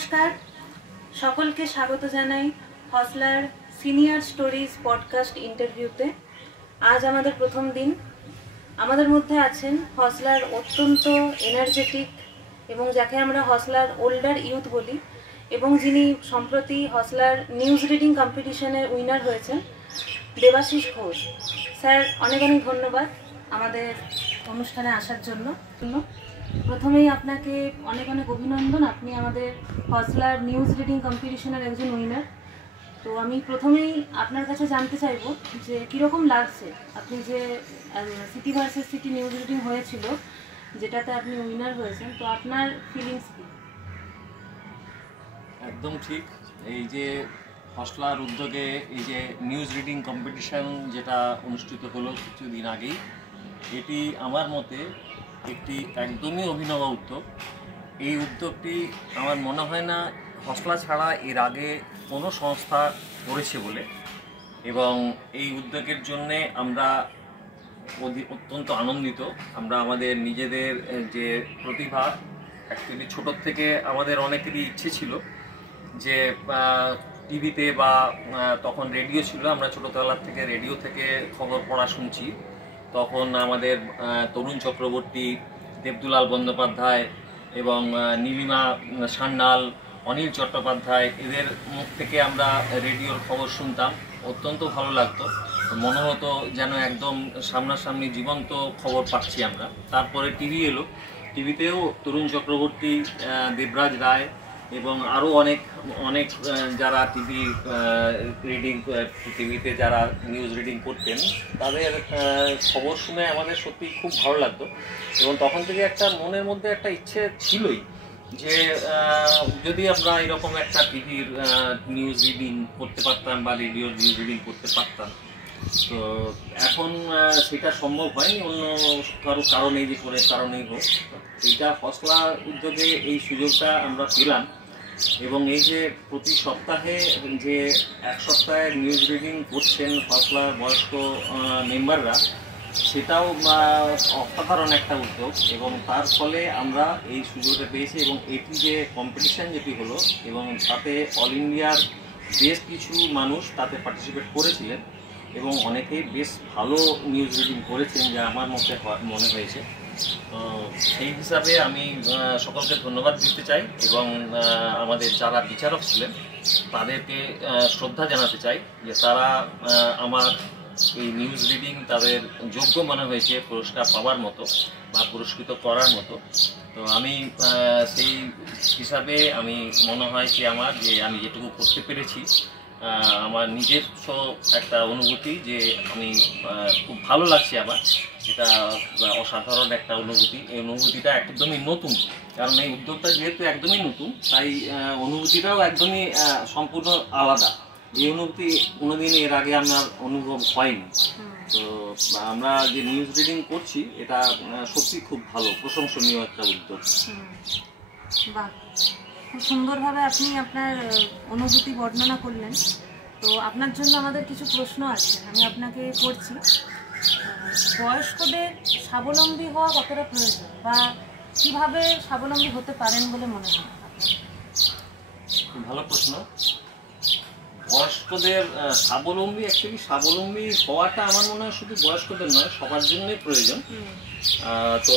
নমস্কার, সকলকে স্বাগত জানাই হসলার সিনিয়র স্টোরিজ পডকাস্ট ইন্টারভিউতে। আজ আমাদের প্রথম দিন। আমাদের মধ্যে আছেন হসলার অত্যন্ত এনার্জেটিক এবং যাকে আমরা হসলার ওল্ডার ইউথ বলি, এবং যিনি সম্প্রতি হসলার নিউজ রিডিং কম্পিটিশনের উইনার হয়েছেন, দেবাশিস ঘোষ। স্যার, অনেক অনেক ধন্যবাদ আমাদের অনুষ্ঠানে আসার জন্য। প্রথমেই আপনাকে অনেক অনেক অভিনন্দন, আপনি আমাদের হসলার নিউজ রিডিং কম্পিটিশনের একজন উইনার। তো আমি প্রথমেই আপনার কাছে জানতে চাইব যে কীরকম লাগছে, আপনি যে city versus city news reading হয়েছিল যেটাতে আপনি উইনার হয়েছেন, তো আপনার ফিলিংস কী? একদম ঠিক। এই যে হসলার উদ্যোগে এই যে নিউজ রিডিং কম্পিটিশন যেটা অনুষ্ঠিত হলো কিছুদিন আগেই, এটি আমার মতে একটি একদমই অভিনব উদ্যোগ। এই উদ্যোগটি আমার মনে হয় না হসলা ছাড়া এর আগে কোনো সংস্থা করেছে বলে, এবং এই উদ্যোগের জন্যে আমরা অত্যন্ত আনন্দিত। আমরা আমাদের নিজেদের যে প্রতিভা, অ্যাকচুয়ালি ছোটোর থেকে আমাদের অনেকেরই ইচ্ছে ছিল যে টিভিতে বা তখন রেডিও ছিল, আমরা ছোটোবেলার থেকে রেডিও থেকে খবর পড়া শুনছি। তখন আমাদের তরুণ চক্রবর্তী, দেবদুলাল বন্দ্যোপাধ্যায় এবং নীলিমা সান্যাল, অনিল চট্টোপাধ্যায়, এদের মুখ থেকে আমরা রেডিওর খবর শুনতাম। অত্যন্ত ভালো লাগতো, মনে হতো যেন একদম সামনাসামনি জীবন্ত খবর পাচ্ছি আমরা। তারপরে টিভি এলো, টিভিতেও তরুণ চক্রবর্তী, দেবরাজ রায় এবং আরও অনেক যারা টিভিতে যারা নিউজ রিডিং করতেন, তাদের খবর শুনে আমাদের সত্যি খুব ভালো লাগতো। এবং তখন থেকে একটা মনের মধ্যে একটা ইচ্ছে ছিলই যে যদি আমরা এরকম একটা টিভির নিউজ রিডিং করতে পারতাম বা রেডিওর নিউজ রিডিং করতে পারতাম। তো এখন সেটা সম্ভব হয়নি, অন্য কারো কারণেই হোক। এইটা হসলা উদ্যোগে এই সুযোগটা আমরা পেলাম, এবং এই যে প্রতি সপ্তাহে যে এক সপ্তাহে নিউজ রিডিং করছেন হসলার বয়স্ক মেম্বাররা, সেটাও অসাধারণ একটা উদ্যোগ। এবং তার ফলে আমরা এই সুযোগটা পেয়েছি, এবং এটি যে কম্পিটিশান যেটি হলো, এবং তাতে অল ইন্ডিয়ার বেশ কিছু মানুষ তাতে পার্টিসিপেট করেছিলেন, এবং অনেকেই বেশ ভালো নিউজ রিডিং করেছেন যা আমার মনে হয়েছে। সেই হিসাবে আমি সকলকে ধন্যবাদ দিতে চাই, এবং আমাদের যারা বিচারক ছিলেন তাদেরকে শ্রদ্ধা জানাতে চাই যে তারা আমার এই নিউজ রিডিং তাদের যোগ্য মনে হয়েছে পুরস্কার পাওয়ার মতো বা পুরস্কৃত করার মতো। তো আমি সেই হিসাবে আমি মনে হয় যে আমি যেটুকু করতে পেরেছি, আমার নিজস্ব একটা অনুভূতি যে আমি খুব ভালো লাগছে। আবার এটা অসাধারণ একটা অনুভূতি। এই অনুভূতিটা একদমই নতুন, কারণ এই উদ্যোগটা যেহেতু একদমই নতুন, তাই অনুভূতিটাও একদমই সম্পূর্ণ আলাদা। এই অনুভূতি কোনোদিন এর আগে আমার অনুভব হয়নি। তো আমরা যে নিউজ রিডিং করছি, এটা সত্যি খুব ভালো, প্রশংসনীয় একটা উদ্যোগ। বাহ, খুব সুন্দরভাবে আপনি আপনার অনুভূতি বর্ণনা করলেন। তো আপনার জন্য আমাদের কিছু প্রশ্ন আছে, আমি আপনাকে করছি। বয়স্কদের স্বাবলম্বী হওয়া কতটা প্রয়োজন, বা কিভাবে স্বাবলম্বী হতে পারেন বলে মনে হয়? খুব ভালো প্রশ্ন। বয়স্কদের স্বাবলম্বী হওয়াটা আমার মনে হয় শুধু বয়স্কদের নয়, সবার জন্যই প্রয়োজন। তো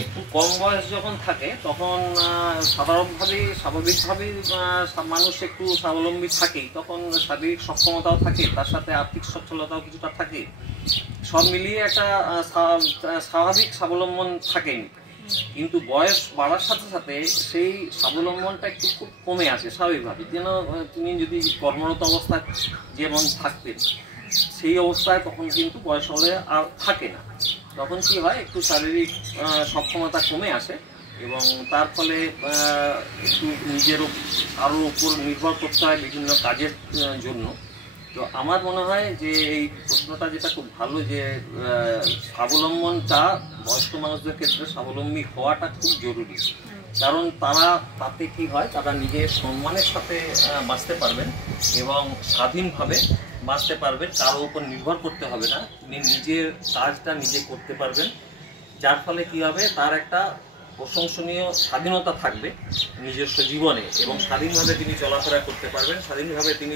একটু কম বয়স যখন থাকে তখন স্বাভাবিকভাবেই মানুষ একটু স্বাবলম্বী থাকেই, তখন শারীরিক সক্ষমতাও থাকে, তার সাথে আর্থিক সচ্ছলতাও কিছুটা থাকে, সব মিলিয়ে একটা স্বাভাবিক স্বাবলম্বন থাকেনি। কিন্তু বয়স বাড়ার সাথে সাথে সেই স্বাবলম্বনটা একটু খুব কমে আসে স্বাভাবিকভাবে। যেন তিনি যদি কর্মরত অবস্থায় যেমন থাকতেন, সেই অবস্থায় তখন কিন্তু বয়স হলে আর থাকে না। তখন কি হয়, একটু শারীরিক সক্ষমতা কমে আসে, এবং তার ফলে একটু আরও উপর নির্ভর করতে হয় বিভিন্ন কাজের জন্য। তো আমার মনে হয় যে এই প্রশ্নটা যেটা খুব ভালো, যে স্বাবলম্বনটা বয়স্ক মানুষদের ক্ষেত্রে স্বাবলম্বী হওয়াটা খুব জরুরি। কারণ তাতে কি হয়, তারা নিজের সম্মানের সাথে বাঁচতে পারবেন এবং স্বাধীনভাবে বাঁচতে পারবেন, কারোর উপর নির্ভর করতে হবে না, তিনি নিজের কাজটা নিজে করতে পারবেন। যার ফলে কি হবে, তার একটা প্রশংসনীয় স্বাধীনতা থাকবে নিজস্ব জীবনে, এবং স্বাধীনভাবে তিনি চলাফেরা করতে পারবেন, স্বাধীনভাবে তিনি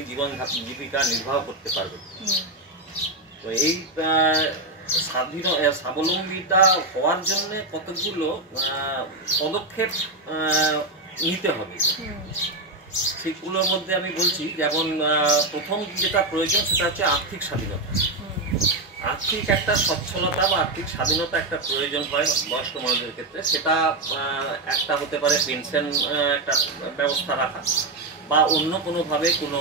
জীবিকা নির্বাহ করতে পারবেন। তো এই স্বাবলম্বিতা হওয়ার জন্য কতগুলো পদক্ষেপ নিতে হবে। সেগুলোর মধ্যে আমি বলছি, যেমন প্রথম যেটা প্রয়োজন সেটা হচ্ছে আর্থিক স্বাধীনতা। আর্থিক একটা সচ্ছলতা বা আর্থিক স্বাধীনতা একটা প্রয়োজন হয় বয়স্ক মানুষদের ক্ষেত্রে। সেটা একটা হতে পারে পেনশন একটা ব্যবস্থা রাখা, বা অন্য কোনোভাবে কোনো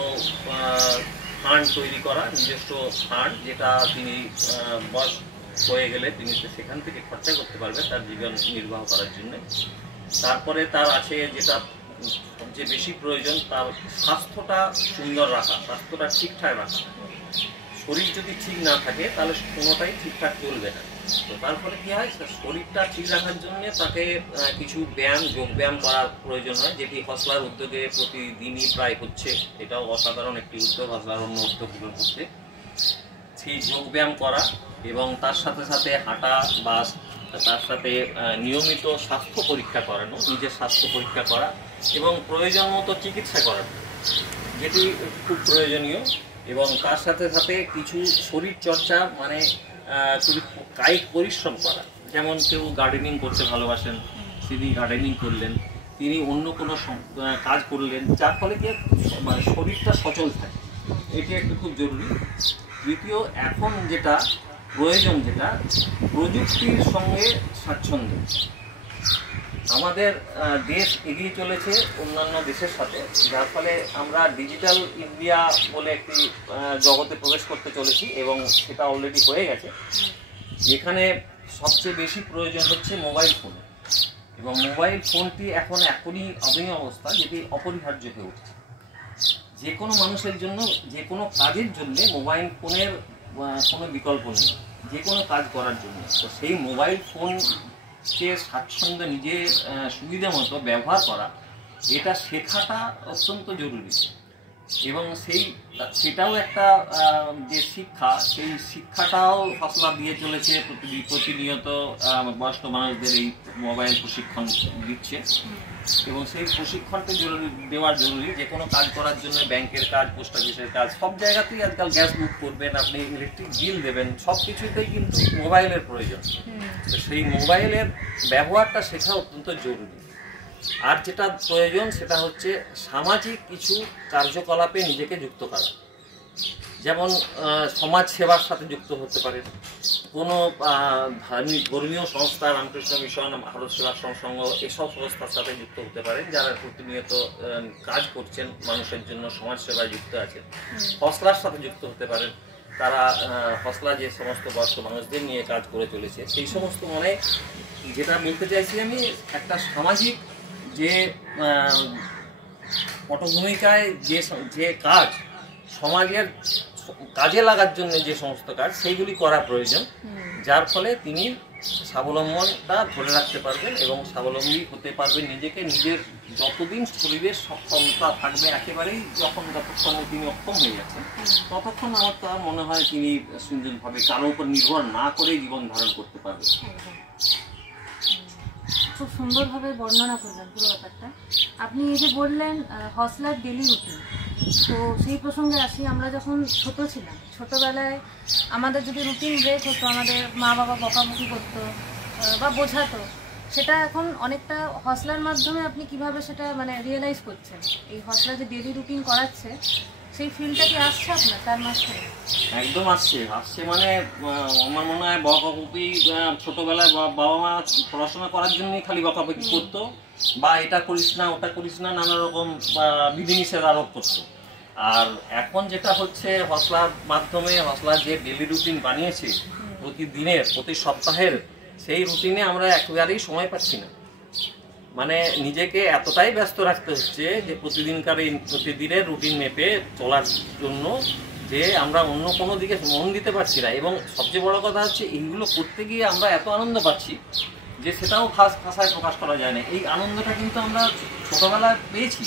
ফান্ড তৈরি করা, নিজস্ব ফান্ড, যেটা তিনি বয়স হয়ে গেলে তিনি সেখান থেকে খরচা করতে পারবেন তার জীবন নির্বাহ করার জন্য। তারপরে তার আছে যেটা সবচেয়ে বেশি প্রয়োজন, তার স্বাস্থ্যটা সুন্দর রাখা, স্বাস্থ্যটা ঠিকঠাক রাখা। শরীর যদি ঠিক না থাকে তাহলে কোনোটাই ঠিকঠাক চলবে না। তো তারপরে কী হয়, শরীরটা ঠিক রাখার জন্য তাকে কিছু যোগব্যায়াম করার প্রয়োজন হয়, যেটি হসলার উদ্যোগে প্রতিদিনই প্রায় হচ্ছে। এটাও অসাধারণ একটি উদ্যোগ, অসাধারণ উদ্যোগগুলোর মধ্যে সেই যোগব্যায়াম করা, এবং তার সাথে সাথে হাঁটা, বা তার সাথে নিয়মিত স্বাস্থ্য পরীক্ষা করানো, নিজের স্বাস্থ্য পরীক্ষা করা, এবং প্রয়োজন মতো চিকিৎসা করানো, যেটি খুব প্রয়োজনীয়। এবং তার সাথে সাথে কিছু শরীর চর্চা, মানে কায়িক পরিশ্রম করা। যেমন কেউ গার্ডেনিং করতে ভালোবাসেন, তিনি গার্ডেনিং করলেন, তিনি অন্য কোনো কাজ করলেন, যার ফলে কি মানে শরীরটা সচল থাকে। এটি একটু খুব জরুরি। দ্বিতীয়, এখন যেটা প্রয়োজন, যেটা প্রযুক্তির সঙ্গে স্বাচ্ছন্দ্য। আমাদের দেশ এগিয়ে চলেছে অন্যান্য দেশের সাথে, যার ফলে আমরা ডিজিটাল ইন্ডিয়া বলে একটি জগতে প্রবেশ করতে চলেছি, এবং সেটা অলরেডি হয়ে গেছে। এখানে সবচেয়ে বেশি প্রয়োজন হচ্ছে মোবাইল ফোন, এবং মোবাইল ফোনটি এখনই অভিনয় অবস্থা, যেটি অপরিহার্য হয়ে উঠছে। যে কোনো মানুষের জন্য, যে কোনো কাজের জন্য মোবাইল ফোনের কোনো বিকল্প নেই, যে কোনো কাজ করার জন্য। তো সেই মোবাইল ফোনকে স্বাচ্ছন্দ্য নিজের সুবিধা মতো ব্যবহার করা, এটা শেখাটা অত্যন্ত জরুরি। এবং সেটাও একটা যে শিক্ষা, সেই শিক্ষাটাও হসলা দিয়ে চলেছে প্রতিনিয়ত বয়স্ক মানুষদের এই মোবাইল প্রশিক্ষণ দিচ্ছে। এবং সেই প্রশিক্ষণটা দেওয়ার জরুরি। যে কোনো কাজ করার জন্য, ব্যাংকের কাজ, পোস্ট অফিসের কাজ, সব জায়গাতেই আজকাল গ্যাস বুক করবেন, আপনি ইলেকট্রিক বিল দেবেন, সব কিছুতেই কিন্তু মোবাইলের প্রয়োজন। তো সেই মোবাইলের ব্যবহারটা শেখা অত্যন্ত জরুরি। আর যেটা প্রয়োজন সেটা হচ্ছে সামাজিক কিছু কার্যকলাপে নিজেকে যুক্ত করা। যেমন সমাজ সেবার সাথে যুক্ত হতে পারে, কোনো ধর্মীয় সংস্থা, রামকৃষ্ণ মিশন, ভারত সেবাশ্রম সংঘ, এসব সংস্থার সাথে যুক্ত হতে পারেন, যারা প্রতিনিয়ত কাজ করছেন মানুষের জন্য, সমাজ সেবায় যুক্ত আছেন। হসলার সাথে যুক্ত হতে পারেন, তারা হসলা যে সমস্ত বয়স্ক মানুষদের নিয়ে কাজ করে চলেছে, সেই সমস্ত, মানে যেটা বলতে চাইছি আমি, একটা সামাজিক যে পটভূমিকায় যে কাজ, সমাজের কাজে লাগার জন্য যে সমস্ত কাজ, সেইগুলি করা প্রয়োজন, যার ফলে তিনি স্বাবলম্বনটা ধরে রাখতে পারবেন এবং স্বাবলম্বী হতে পারবেন নিজেকে। নিজের যতদিন শরীরের সক্ষমতা থাকবে, একেবারেই যতক্ষণে তিনি অক্ষম হয়ে যাচ্ছেন, ততক্ষণ আমার তার মনে হয় তিনি সুন্দরভাবে কারোর উপর নির্ভর না করে জীবন ধারণ করতে পারবেন। খুব সুন্দরভাবে বর্ণনা করলেন পুরো ব্যাপারটা। আপনি এই যে বললেন হসলার ডেলি রুটিন, তো সেই প্রসঙ্গে আসি। আমরা যখন ছোট ছিলাম, ছোটোবেলায় আমাদের যদি রুটিন ব্রেক হতো, আমাদের মা বাবা বকাবকি করতো বা বোঝাতো, সেটা এখন অনেকটা হসলার মাধ্যমে আপনি কিভাবে সেটা মানে রিয়েলাইজ করছেন? এই হসলা যে ডেলি রুটিন করাচ্ছে, সেই ফিলটা কি আসছে আপনার তার মাঝখানে? একদম আসছে। মানে আমার মনে হয় বকাবকি ছোটবেলায় বাবা মা পড়াশোনা করার জন্যই খালি বকাবকি করতো, বা এটা করিস না, ওটা করিস না, নানা রকম বিধিনিষেধ আরোপ করতো। আর এখন যেটা হচ্ছে, হসলার মাধ্যমে, হসলার যে ডেলি রুটিন বানিয়েছে প্রতিদিনের, প্রতি সপ্তাহের, সেই রুটিনে আমরা একেবারেই সময় পাচ্ছি না। মানে নিজেকে এতটাই ব্যস্ত রাখতে হচ্ছে যে প্রতিদিনের রুটিন মেপে চলার জন্য, যে আমরা অন্য কোনো দিকে মন দিতে পারছি না। এবং সবচেয়ে বড় কথা হচ্ছে, এইগুলো করতে গিয়ে আমরা এত আনন্দ পাচ্ছি যে সেটাও ভাষায় প্রকাশ করা যায় না। এই আনন্দটা কিন্তু আমরা ছোটোবেলায় পেয়েছি।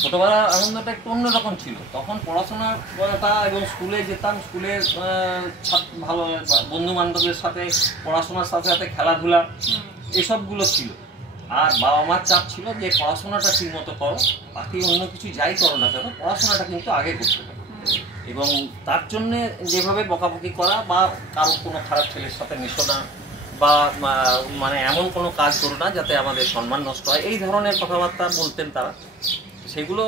ছোটোবেলার আনন্দটা একটু অন্যরকম ছিল। তখন পড়াশোনাটা, এবং স্কুলে যেতাম, স্কুলে ভালো বন্ধু বান্ধবের সাথে, পড়াশোনার সাথে সাথে খেলাধুলা, এসবগুলো ছিল। আর বাবা মার চাপ ছিল যে পড়াশোনাটা ঠিক মতো করো, বাকি অন্য কিছু যাই করো না কেন পড়াশোনাটা কিন্তু আগে করতে হবে। এবং তার জন্যে যেভাবে বকাবকি করা বা কারো কোনো খারাপ ছেলের সাথে মিশো না বা মানে এমন কোনো কাজ করো না যাতে আমাদের সম্মান নষ্ট হয়, এই ধরনের কথাবার্তা বলতেন তারা। সেগুলো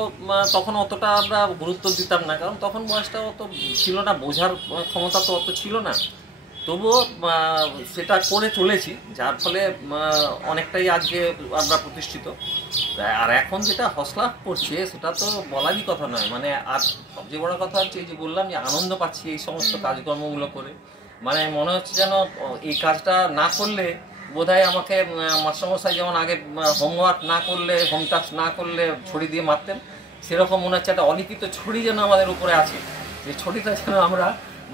তখন অতটা আমরা গুরুত্ব দিতাম না, কারণ তখন বয়সটা অত ছিল না, বোঝার ক্ষমতা তো অত ছিল না। তবুও সেটা করে চলেছি, যার ফলে অনেকটাই আজকে আমরা প্রতিষ্ঠিত। আর এখন যেটা হসলা করছে সেটা তো বলারই কথা নয়। মানে আর সবচেয়ে বড় কথা হচ্ছে এই যে বললাম যে আনন্দ পাচ্ছি এই সমস্ত কাজকর্মগুলো করে। মানে মনে হচ্ছে যেন এই কাজটা না করলে বোধহয় আমাকে মাস্টারমশাই যেমন আগে হোমওয়ার্ক না করলে, হোম টাস্ক না করলে ছড়ি দিয়ে মারতেন, সেরকম মনে হচ্ছে একটা অলিখিত ছড়ি যেন আমাদের উপরে আছে। সেই ছড়িটা যেন আমরা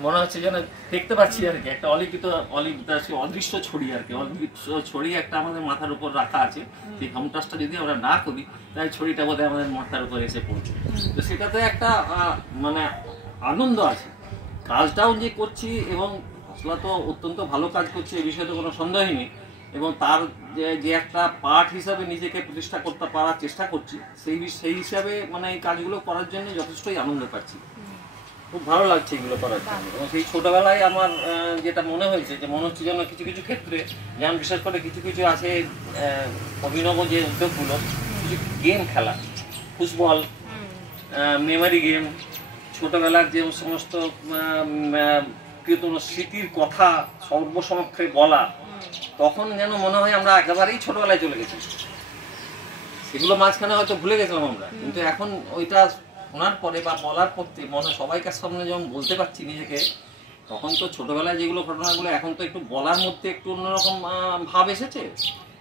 মনে হচ্ছে যেন দেখতে পাচ্ছি আর কি, একটা অলিখিত অদৃশ্য ছড়ি আর কি, অদৃশ্য ছড়ি একটা আমাদের মাথার উপর রাখা আছে। সেই হোম টাস্কটা যদি আমরা না করি তাই ছড়িটা বোধহয় আমাদের মাথার উপরে এসে পড়ছে। তো সেটাতে একটা মানে আনন্দ আছে, কাজটাও যে করছি এবং হসলা তো অত্যন্ত ভালো কাজ করছে, এই বিষয়ে তো কোনো সন্দেহই নেই। এবং তার যে একটা পার্ট হিসাবে নিজেকে প্রতিষ্ঠা করতে পারার চেষ্টা করছি, সেই হিসাবে মানে এই কাজগুলো করার জন্য যথেষ্টই আনন্দ পাচ্ছি, খুব ভালো লাগছে এগুলো করার জন্য। এবং সেই ছোটোবেলায় আমার যেটা মনে হয়েছে যে মনে হচ্ছে যেন কিছু কিছু ক্ষেত্রে, যেমন বিশেষ করে কিছু কিছু আছে অভিনব যে উদ্যোগগুলো, কিছু গেম খেলা, ফুটবল, মেমোরি গেম, ছোটোবেলার যে সমস্ত প্রিয়তম স্মৃতির কথা সর্বসমক্ষে বলা, তখন যেন মনে হয় আমরা একেবারেই ছোটবেলায় চলে গেছি। সেগুলো মাঝখানে হয়তো ভুলে গেছিলাম আমরা, কিন্তু এখন ওইটা শোনার পরে বা বলার পরে মনে সবাইকার সামনে যখন বলতে পারছি নিজেকে, তখন তো ছোটবেলায় যেগুলো ঘটনাগুলো এখন তো একটু বলার মধ্যে একটু অন্যরকম ভাব এসেছে।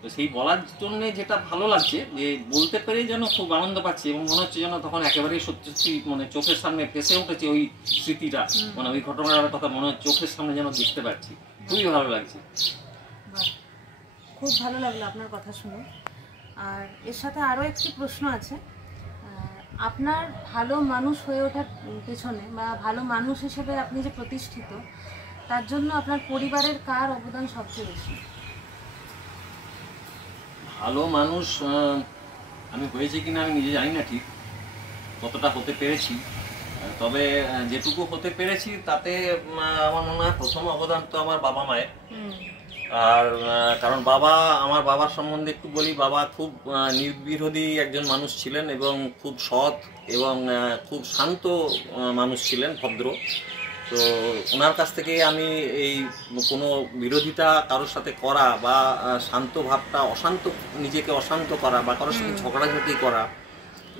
তো সেই বলার জন্য যেটা ভালো লাগছে যে বলতে পেরেই যেন খুব আনন্দ পাচ্ছি, এবং মনে হচ্ছে যেন তখন একেবারেই সত্যি মানে চোখের সামনে ভেসে উঠেছে ওই স্মৃতিটা, মানে ওই ঘটনার কথা মনে হচ্ছে চোখের সামনে যেন দেখতে পাচ্ছি, খুবই ভালো লাগছে। খুব ভালো লাগলো আপনার কথা শুনে। আর এর সাথে আরও একটি প্রশ্ন আছে, আপনার ভালো মানুষ হয়ে ওঠার পেছনে বা ভালো মানুষ হিসেবে আপনি যে প্রতিষ্ঠিত, তার জন্য আপনার পরিবারের কার অবদান সবচেয়ে বেশি? ভালো মানুষ আমি হয়েছি কিনা আমি নিজে জানি না ঠিক কতটা হতে পেরেছি, তবে যেটুকু হতে পেরেছি তাতে আমার মনে হয় প্রথম অবদান তো আমার বাবা মায়ের। আর কারণ আমার বাবার সম্বন্ধে একটু বলি, বাবা খুব নির্বিরোধী একজন মানুষ ছিলেন এবং খুব সৎ এবং খুব শান্ত মানুষ ছিলেন, ভদ্র। তো ওনার কাছ থেকে আমি এই কোনো বিরোধিতা কারোর সাথে করা বা শান্ত ভাবটা নিজেকে অশান্ত করা বা কারোর সাথে ঝগড়াঝাটি করা,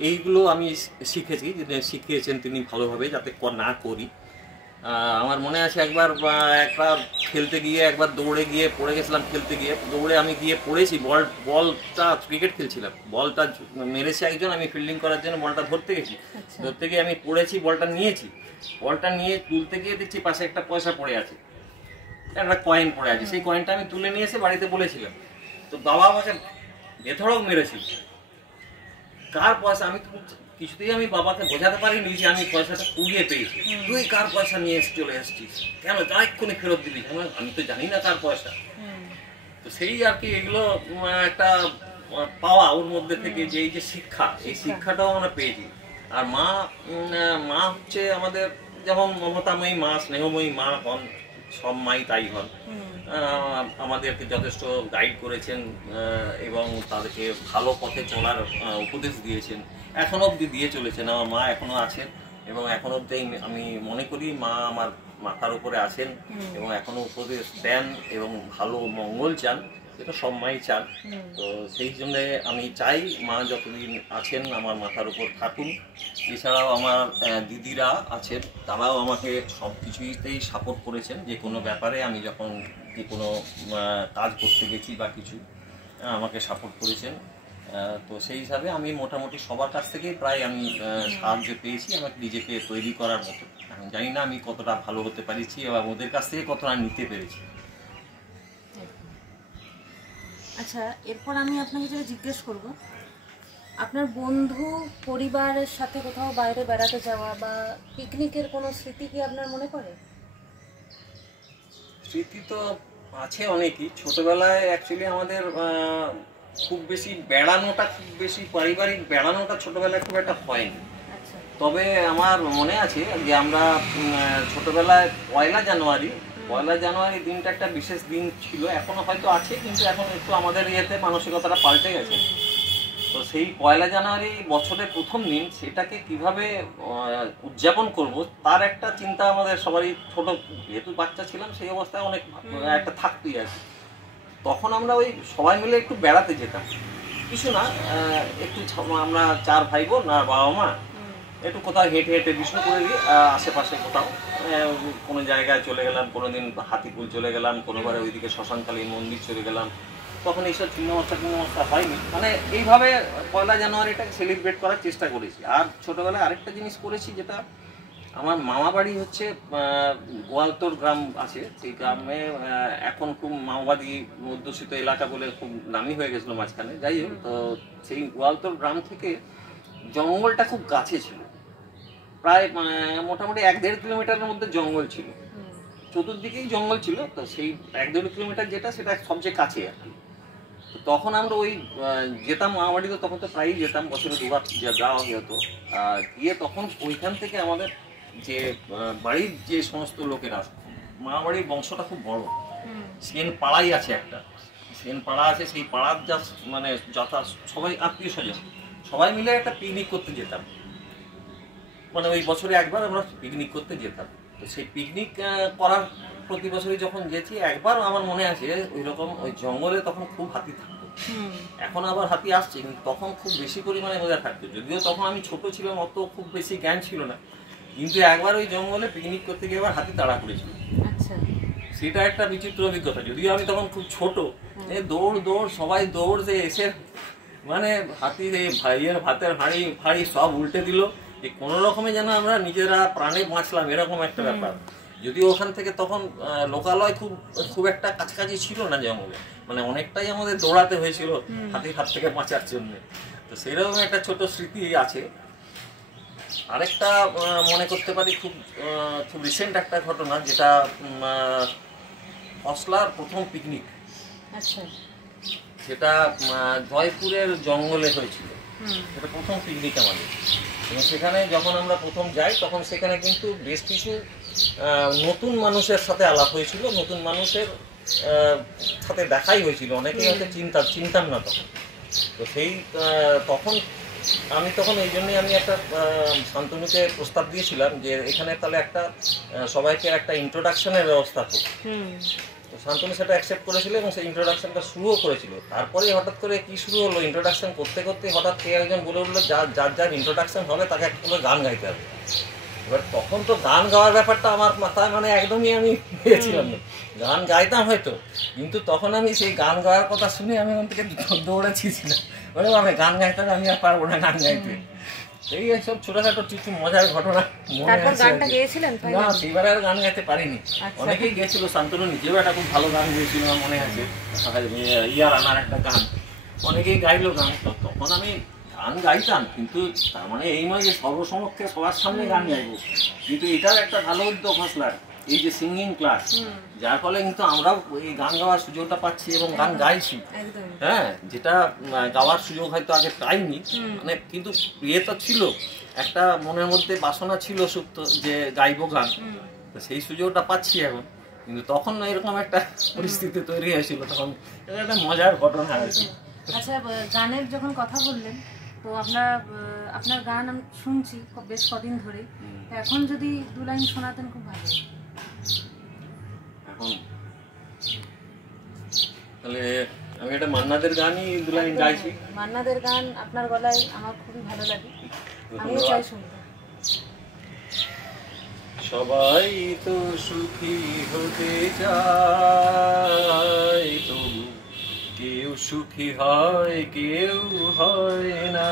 এইগুলো আমি শিখেছি, শিখিয়েছেন তিনি ভালোভাবে যাতে না করি। আমার মনে আছে একবার খেলতে গিয়ে একবার দৌড়ে গিয়ে পড়ে গেছিলাম, খেলতে গিয়ে দৌড়ে আমি গিয়ে পড়েছি, বলটা ক্রিকেট খেলছিলাম, বলটা মেরেছে একজন, আমি ফিল্ডিং করার জন্য বলটা ধরতে গেছি, ধরতে গিয়ে আমি পড়েছি, বলটা নিয়ে তুলতে গিয়ে দেখছি পাশে একটা পয়সা পড়ে আছে, একটা কয়েন পড়ে আছে, সেই কয়েনটা আমি তুলে নিয়ে এসে বাড়িতে বলেছিলাম। তো বাবা আমাকে বেধড়ক মেরেছিল, কার পয়সা, আমি কিছুতেই আমি বাবাকে বোঝাতে পারিনি যে আমি পয়সাটা কুড়িয়ে পেয়েছি, তুই কার পয়সা নিয়ে চলে এসেছিস, কেন যা এক্ষুনি ফেরত দিবি, আমি তো জানি না কার পয়সা। তো সেই আর কি এগুলো একটা পাওয়া ওর মধ্যে থেকে, যে এই যে শিক্ষা, এই শিক্ষাটাও আমরা পেয়েছি। আর মা হচ্ছে আমাদের যেমন মমতাময়ী মা, স্নেহময়ী মা হন, সব মাই তাই হন, আমাদেরকে যথেষ্ট গাইড করেছেন এবং তাদেরকে ভালো পথে চলার উপদেশ দিয়েছেন, এখনো অবধি দিয়ে চলেছেন। আমার মা এখনো আছেন এবং এখনো অবধি আমি মনে করি মা আমার মাথার উপরে আছেন এবং এখনো উপদেশ দেন এবং ভালো মঙ্গল চান, সেটা সব মাই চান। তো সেই জন্য আমি চাই মা যতদিন আছেন আমার মাথার উপর থাকুন। এছাড়াও আমার দিদিরা আছেন, তারাও আমাকে সব কিছুতেই সাপোর্ট করেছেন, যে কোনো ব্যাপারে আমি যখন যে কোনো কাজ করতে গেছি বা কিছু আমাকে সাপোর্ট করেছেন। তো সেই হিসাবে আমি মোটামুটি সবার কাছ থেকেই প্রায় আমি সাহায্য পেয়েছি আমাকে নিজেকে তৈরি করার মতো। এখন জানি না আমি কতটা ভালো হতে পারছি এবং ওদের কাছ থেকে কতটা নিতে পেরেছি। আচ্ছা, এরপর আমি আপনাকে যেটা জিজ্ঞেস করব, আপনার বন্ধু পরিবারের সাথে কোথাও বাইরে বেড়াতে যাওয়া বা পিকনিকের কোনো স্মৃতি কি আপনার মনে পড়ে? স্মৃতি তো আছে অনেকই। ছোটবেলায় অ্যাকচুয়ালি আমাদের খুব বেশি বেড়ানোটা, খুব বেশি পারিবারিক বেড়ানোটা ছোটবেলায় খুব একটা হয়নি। তবে আমার মনে আছে যে আমরা ছোটবেলায় পয়লা জানুয়ারি দিনটা একটা বিশেষ দিন ছিল, এখনো হয়তো আছে, কিন্তু এখন একটু আমাদের ইয়েতে মানসিকতাটা পাল্টে গেছে। তো সেই পয়লা জানুয়ারি বছরের প্রথম দিন, সেটাকে কিভাবে উদযাপন করব তার একটা চিন্তা আমাদের সবারই, ছোট যেহেতু বাচ্চা ছিলাম সেই অবস্থায় অনেক একটা থাকতেই আর কি। তখন আমরা ওই সবাই মিলে একটু বেড়াতে যেতাম, কিছু না, একটু আমরা 4 ভাই বোন আর বাবা মা একটু কোথাও হেঁটে হেঁটে বিষ্ণুপুরের আশেপাশে কোথাও কোনো জায়গায় চলে গেলাম, কোনোদিন হাতিপুল চলে গেলাম, কোনোবারে ওইদিকে শ্মশানকালী মন্দির চলে গেলাম। তখন এইসব চিহ্নমস্তা হয়নি, মানে এইভাবে পয়লা জানুয়ারিটাকে সেলিব্রেট করার চেষ্টা করেছি। আর ছোটোবেলায় আরেকটা জিনিস করেছি, যেটা আমার মামা বাড়ি হচ্ছে গোয়ালতোড় গ্রাম আছে, সেই গ্রামে এখন খুব মাওবাদী অধ্যুষিত এলাকা বলে খুব নামই হয়ে গেছিলো মাঝখানে। যাই হোক, তো সেই গোয়ালতোড় গ্রাম থেকে জঙ্গলটা খুব কাছে ছিল, প্রায় মোটামুটি 1-1.5 কিলোমিটারের মধ্যে জঙ্গল ছিল, চতুর্দিকেই জঙ্গল ছিল। তো সেই 1-1.5 কিলোমিটার যেটা, সেটা সবচেয়ে কাছে আর কি। তখন আমরা ওই যেতাম মামাবাড়িতে, তখন তো প্রায়ই যেতাম, বছরে 2 বার যাওয়া হতো। গিয়ে তখন ওইখান থেকে আমাদের যে বাড়ির যে সমস্ত লোকেরা, মামাবাড়ির বংশটা খুব বড়, সেন পাড়াই আছে একটা, সেন পাড়া আছে, সেই পাড়ার যা মানে যথা সবাই আত্মীয় স্বজন সবাই মিলে একটা পিকনিক করতে যেতাম। মানে ওই বছরে একবার আমরা পিকনিক করতে যেতাম। তো সেই পিকনিক করার প্রতি বছরই যখন গেছি, একবার আমার মনে আছে ওই রকম ওই জঙ্গলে তখন খুব হাতি থাকতো। এখন আবার হাতি আসছে, কিন্তু তখন খুব বেশি পরিমাণে মজা থাকতো। যদিও তখন আমি ছোট ছিলাম, অত খুব বেশি জ্ঞান ছিল না, কিন্তু একবার ওই জঙ্গলে পিকনিক করতে গিয়ে আবার হাতি তাড়া করেছিল। সেটা একটা বিচিত্র অভিজ্ঞতা। যদিও আমি তখন খুব ছোট, দৌড় সবাই দৌড় যে এসে মানে হাতির এই ভাইয়ের ভাতের হাঁড়ি সব উল্টে দিল, যে কোনো রকমে যেন আমরা নিজেরা প্রাণে বাঁচলাম, এরকম একটা ব্যাপার। যদিও ওখান থেকে তখন লোকালয় খুব একটা কাছাকাছি ছিল না জঙ্গলে, মানে অনেকটাই আমাদের দৌড়াতে হয়েছিল হাতির হাত থেকে বাঁচার জন্য। তো সেরকম একটা ছোট স্মৃতি আছে। আরেকটা মনে করতে পারি, খুব রিসেন্ট একটা ঘটনা, যেটা হসলার প্রথম পিকনিক, সেটা জয়পুরের জঙ্গলে হয়েছিল। সেটা প্রথম পিকনিক আমাদের, এবং সেখানে যখন আমরা প্রথম যাই, তখন সেখানে কিন্তু বেশ কিছু নতুন মানুষের সাথে আলাপ হয়েছিল, নতুন মানুষের সাথে দেখাই হয়েছিল, অনেকেই হয়তো চিনতাম না তখন। তো সেই আমি তখন এই জন্যই আমি একটা শান্তনুকে প্রস্তাব দিয়েছিলাম যে এখানে তাহলে একটা সবাইকে একটা ইন্ট্রোডাকশনের ব্যবস্থা করব। তো শান্তনু সেটা অ্যাকসেপ্ট করেছিল এবং সেই ইন্ট্রোডাকশনটা শুরুও করেছিল। তারপরে হঠাৎ করে কি শুরু হলো, ইন্ট্রোডাকশন করতে করতে হঠাৎ কে একজন বলে উঠলো, যার ইন্ট্রোডাকশন হবে তাকে একটা করে গান গাইতে হবে। এবার তখন তো গান গাওয়ার ব্যাপারটা আমার মাথায় মানে একদমই আমি পেয়েছিলাম না। গান গাইতাম হয়তো, কিন্তু তখন আমি সেই গান গাওয়ার কথা শুনে আমি ওখান থেকে দৌড়েছিলাম, মানে আমি গান গাইতে হবে, আমি আর পারবো না গান গাইতে। এই সব ছোটখাটো কিছু মজার ঘটনা মনে আছে। না, সেইবার আর গান গাইতে পারিনি। অনেকেই গেছিল, শান্তনু নিজেও একটা খুব ভালো গান গেয়েছিল আমার মনে আছে, ইয়ার আনার একটা গান, অনেকেই গাইলো গান। তখন আমি গান গাইতাম, কিন্তু তার মানে এই নয় যে সর্বসমক্ষে সবার সামনে গান গাইবো। কিন্তু এটাও একটা ভালো উদ্যোগ হসলার, এই যে সিঙ্গিং ক্লাস, যার ফলে কিন্তু আমরাও এই গান গাওয়ার সুযোগটা পাচ্ছি এবং গান গাইছি। হ্যাঁ, যেটা গাওয়ার সুযোগ হয়তো আগে পাইনি, মানে কিন্তু ইয়ে তো ছিল, একটা মনের মধ্যে বাসনা ছিল সুপ্ত যে গাইবো গান, তো সেই সুযোগটা পাচ্ছি এখন। কিন্তু তখন এরকম একটা পরিস্থিতি তৈরি হয়েছিল, তখন একটা মজার ঘটনা আর কি। আচ্ছা, গানের যখন কথা বললেন, তো আপনার গান আমি শুনছি বেশ কদিন ধরে, এখন যদি 2 লাইন শোনাতেন খুব ভালো। এখন তাহলে আমি একটা মান্নাদের গানই 2 লাইন গাইছি। মান্নাদের গান আপনার গলায় আমার খুবই ভালো লাগে, আমিও চাই শুনতে। সবাই তো সুখী হতে চায়, তবু কেউ সুখী হয় কেউ হয় না,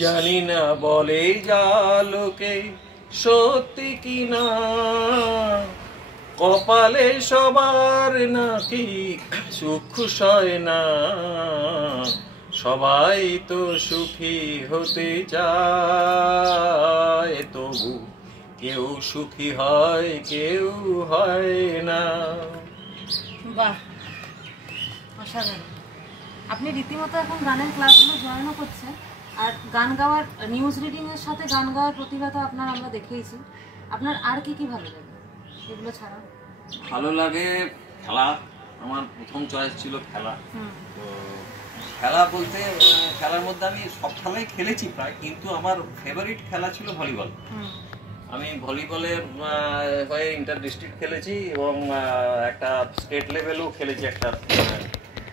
জানি না বলে যা লোকে সত্যি কিনা, কপালে সবার নাকি সুখ সয় না, সবাই তো সুখী হতে চায়, তবু কেউ সুখী হয় কেউ হয় না। বাহ, অসাধারণ। আপনি রীতিমতো এখন গানের ক্লাসগুলো জয়েনও করছেন, আর গান গাওয়ার নিউজ রিডিংয়ের সাথে গান গাওয়ার প্রতিভা তো আপনার আমরা দেখেইছি। আপনার আর কি কি ভালো লাগে এগুলো ছাড়া? ভালো লাগে খেলা, আমার প্রথম চয়েস ছিল খেলা। তো খেলা বলতে খেলার মধ্যে আমি সব খেলাই খেলেছি প্রায়, কিন্তু আমার ফেভারিট খেলা ছিল ভলিবল। আমি ভলিবলে হয়ে ইন্টার ডিস্ট্রিক্ট খেলেছি এবং একটা স্টেট লেভেলেও খেলেছি একটা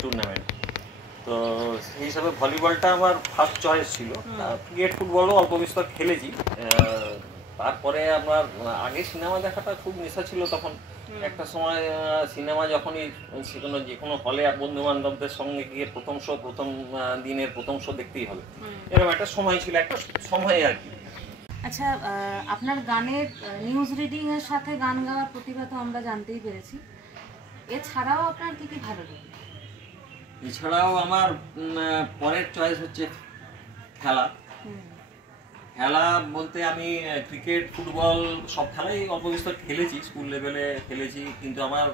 টুর্নামেন্ট। তো সেই হিসাবে ভলিবলটা আমার ফার্স্ট চয়েস ছিল। ক্রিকেট ফুটবলও অল্প বিস্তর খেলেছি। তারপরে আমার আগে সিনেমা দেখাটা খুব নেশা ছিল। তখন একটা সময় সিনেমা যখনই যে কোনো হলে আর বন্ধু বান্ধবদের সঙ্গে গিয়ে প্রথম দিনের প্রথম শো দেখতেই হবে, এরকম একটা সময় ছিল, একটা সময় আর কি। আচ্ছা, আপনার গানের নিউজ রিডিং এর সাথে গান গাওয়ার প্রতিভা তো আমরা জানতেই পেরেছি, এছাড়াও আপনার কি কি ভালো লাগে? এছাড়াও আমার পরের চয়েস হচ্ছে খেলা। খেলা বলতে আমি ক্রিকেট ফুটবল সব খেলাই অল্প বিস্তর খেলেছি, স্কুল লেভেলে খেলেছি, কিন্তু আমার